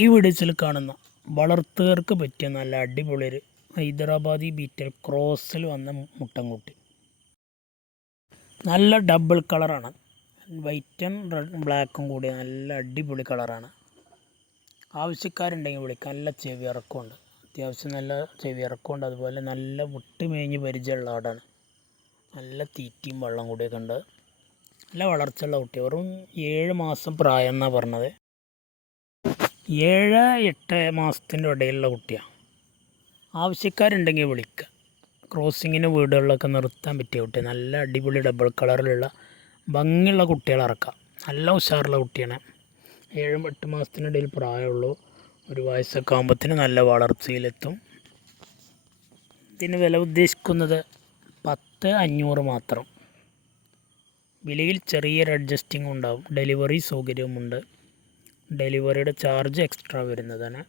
ഈ വീഡിയോസിൽ കാണുന്ന വളർത്തുകാർക്ക് പറ്റിയ നല്ല അടിപൊളി ഒരു ഹൈദരാബാദി ബീറ്റൽ ക്രോസിൽ വന്ന മുട്ടൻകുട്ടി. നല്ല ഡബിൾ കളറാണ്, വൈറ്റും ബ്ലാക്കും കൂടി നല്ല അടിപൊളി കളറാണ്. ആവശ്യക്കാരുണ്ടെങ്കിൽ വിളിക്കാം. നല്ല ചെവിയിറക്കമുണ്ട്, അത്യാവശ്യം നല്ല ചെവിയിറക്കമുണ്ട്. അതുപോലെ നല്ല വിട്ട് മേഞ്ഞ് പരിചയമുള്ള ആടാണ്. നല്ല തീറ്റയും വെള്ളം കൂടിയൊക്കെ ഉണ്ട്. നല്ല വളർച്ചയുള്ള കുട്ടി. വെറും 7 മാസം പ്രായം എന്നാണ് പറഞ്ഞത്. 7-8 മാസത്തിൻ്റെ ഇടയിലുള്ള കുട്ടിയാണ്. ആവശ്യക്കാരുണ്ടെങ്കിൽ വിളിക്കുക. ക്രോസിങ്ങിന് വീടുകളിലൊക്കെ നിർത്താൻ പറ്റിയ കുട്ടി. നല്ല അടിപൊളി ഡബിൾ കളറിലുള്ള ഭംഗിയുള്ള കുട്ടികളെ ഇറക്കാം. നല്ല ഉഷാറുള്ള കുട്ടിയാണ്. 7-8 മാസത്തിനിടയിൽ പ്രായമുള്ളൂ. ഒരു വയസ്സൊക്കെ ആകുമ്പോഴത്തേന് നല്ല വളർച്ചയിലെത്തും. ഇതിന് വില ഉദ്ദേശിക്കുന്നത് 10,500 മാത്രം. വിലയിൽ ചെറിയൊരു അഡ്ജസ്റ്റിംഗ് ഉണ്ടാവും. ഡെലിവറി സൗകര്യവുമുണ്ട്. ഡെലിവറിയുടെ ചാർജ് എക്സ്ട്രാ വരുന്നതാണ്.